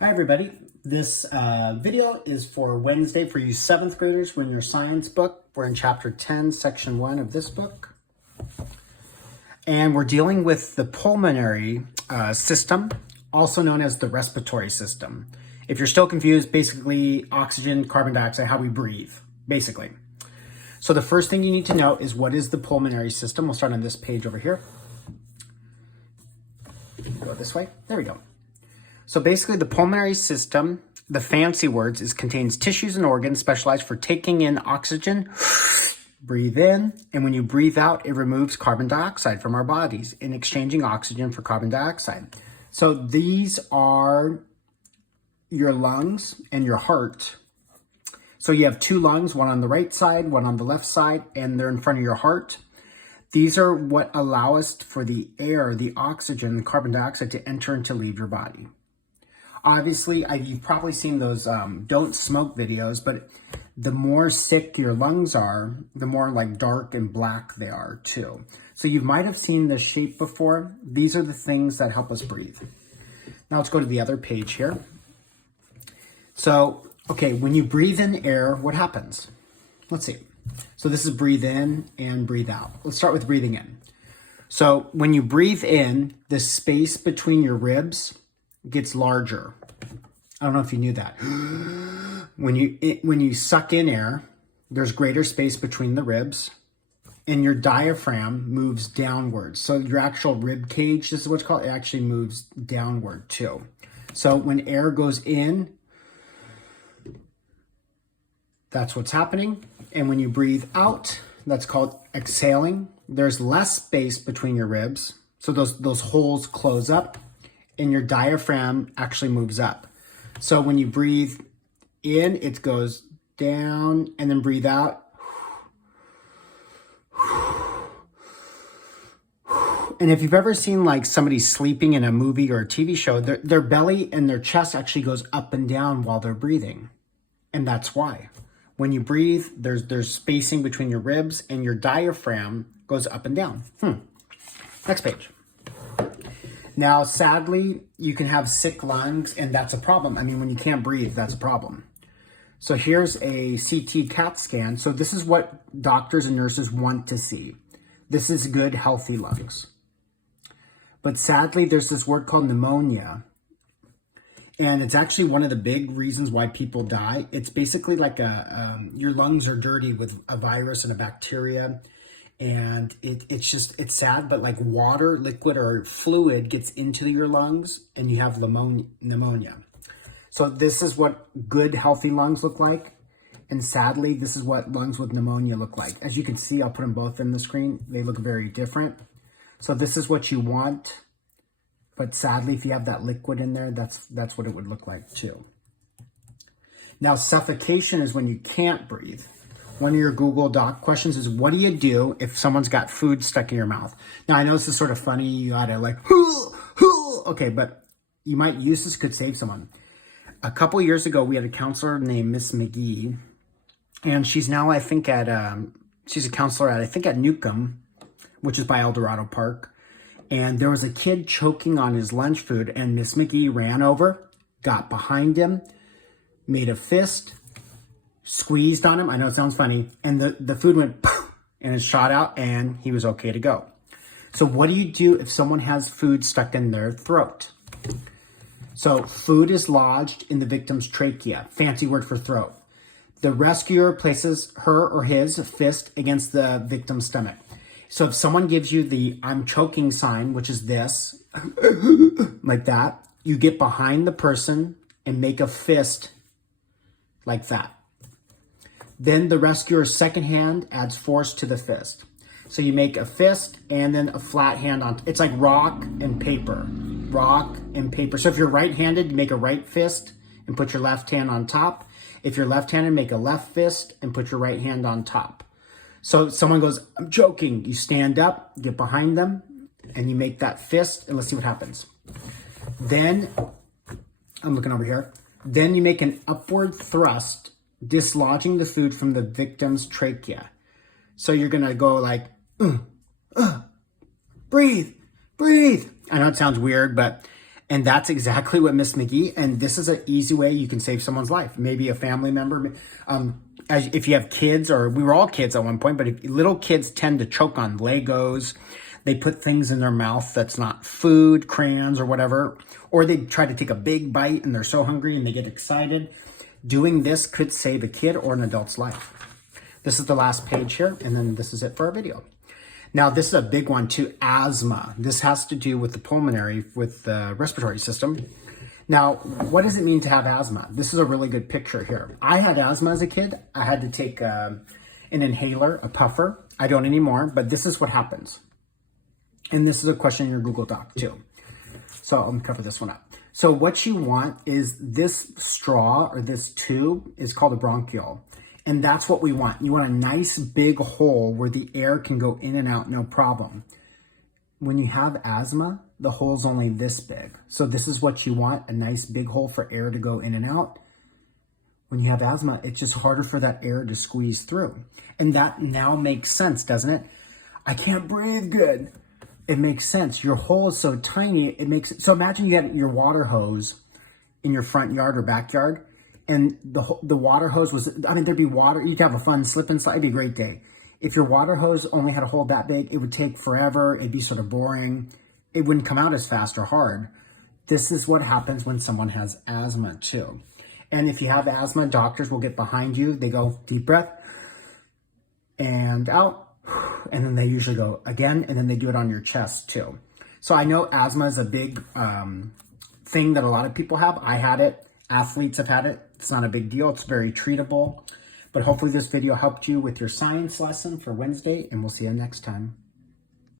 Hi everybody, this video is for Wednesday for you 7th graders. We're in your science book. We're in chapter 10, section 1 of this book. And we're dealing with the pulmonary system, also known as the respiratory system. If you're still confused, basically oxygen, carbon dioxide, how we breathe, basically. So the first thing you need to know is what is the pulmonary system. We'll start on this page over here. Go this way, there we go. So basically the pulmonary system, the fancy words, contains tissues and organs specialized for taking in oxygen, breathe in, and when you breathe out, it removes carbon dioxide from our bodies in exchanging oxygen for carbon dioxide. So these are your lungs and your heart. So you have two lungs, one on the right side, one on the left side, and they're in front of your heart. These are what allow us for the air, the oxygen, the carbon dioxide to enter and to leave your body. Obviously, you've probably seen those don't smoke videos, but the more sick your lungs are, the more like dark and black they are too. So you might have seen this shape before. These are the things that help us breathe. Now let's go to the other page here. So, okay, when you breathe in air, what happens? Let's see. So this is breathe in and breathe out. Let's start with breathing in. So when you breathe in, the space between your ribs gets larger. I don't know if you knew that. When you suck in air, there's greater space between the ribs, and your diaphragm moves downwards. So your actual rib cage, this is what's called, it actually moves downward too. So when air goes in, that's what's happening. And when you breathe out, that's called exhaling. There's less space between your ribs. So those holes close up, and your diaphragm actually moves up. So when you breathe in, it goes down, and then breathe out. And if you've ever seen like somebody sleeping in a movie or a TV show, their belly and their chest actually goes up and down while they're breathing. And that's why. When you breathe, there's spacing between your ribs, and your diaphragm goes up and down. Next page. Now, sadly, you can have sick lungs, and that's a problem. I mean, when you can't breathe, that's a problem. So here's a CT CAT scan. So this is what doctors and nurses want to see. This is good, healthy lungs. But sadly, there's this word called pneumonia. And it's actually one of the big reasons why people die. It's basically like your lungs are dirty with a virus and a bacteria. And it's sad, but like water, liquid, or fluid gets into your lungs and you have pneumonia. So this is what good, healthy lungs look like. And sadly, this is what lungs with pneumonia look like. As you can see, I'll put them both in the screen. They look very different. So this is what you want. But sadly, if you have that liquid in there, that's what it would look like too. Now, suffocation is when you can't breathe. One of your Google Doc questions is, what do you do if someone's got food stuck in your mouth? Now, I know this is sort of funny. You gotta like, okay, but you might use this, could save someone. A couple years ago, we had a counselor named Miss McGee, and she's now, I think, she's a counselor at, I think, at Newcomb, which is by El Dorado Park. And there was a kid choking on his lunch food, and Miss McGee ran over, got behind him, made a fist, squeezed on him. I know it sounds funny. And the food went poof, and it shot out, and he was okay to go. So what do you do if someone has food stuck in their throat? So food is lodged in the victim's trachea, fancy word for throat. The rescuer places her or his fist against the victim's stomach. So if someone gives you the I'm choking sign, which is this, like that, you get behind the person and make a fist like that. Then the rescuer's second hand adds force to the fist. So you make a fist and then a flat hand on. It's like rock and paper. Rock and paper. So if you're right-handed, you make a right fist and put your left hand on top. If you're left-handed, make a left fist and put your right hand on top. So someone goes, I'm choking. You stand up, get behind them, and you make that fist, and let's see what happens. Then, I'm looking over here. Then you make an upward thrust, dislodging the food from the victim's trachea. So you're going to go like, breathe, breathe. I know it sounds weird, but And that's exactly what Miss McGee, and this is an easy way you can save someone's life. Maybe a family member, if you have kids, or we were all kids at one point, but if little kids tend to choke on Legos, they put things in their mouth that's not food, crayons or whatever, or they try to take a big bite and they're so hungry and they get excited. Doing this could save a kid or an adult's life. This is the last page here, and then this is it for our video. Now, this is a big one too, asthma. This has to do with the pulmonary, with the respiratory system. Now, what does it mean to have asthma? This is a really good picture here. I had asthma as a kid. I had to take an inhaler, a puffer. I don't anymore, but this is what happens. And this is a question in your Google Doc too. So I'm gonna cover this one up. So what you want is this straw, or this tube is called a bronchiole. And that's what we want. You want a nice big hole where the air can go in and out, no problem. When you have asthma, the hole's only this big. So this is what you want, a nice big hole for air to go in and out. When you have asthma, it's just harder for that air to squeeze through. And that now makes sense, doesn't it? I can't breathe good. It makes sense. Your hole is so tiny, it makes it. So imagine you had your water hose in your front yard or backyard, and the water hose was, I mean, there'd be water. You'd have a fun slip and slide. It'd be a great day. If your water hose only had a hole that big, it would take forever. It'd be sort of boring. It wouldn't come out as fast or hard. This is what happens when someone has asthma too. And if you have asthma, doctors will get behind you. They go, deep breath and out. And then they usually go again, and then they do it on your chest too. So I know asthma is a big thing that a lot of people have. I had it. Athletes have had it. It's not a big deal. It's very treatable. But hopefully this video helped you with your science lesson for Wednesday, and we'll see you next time.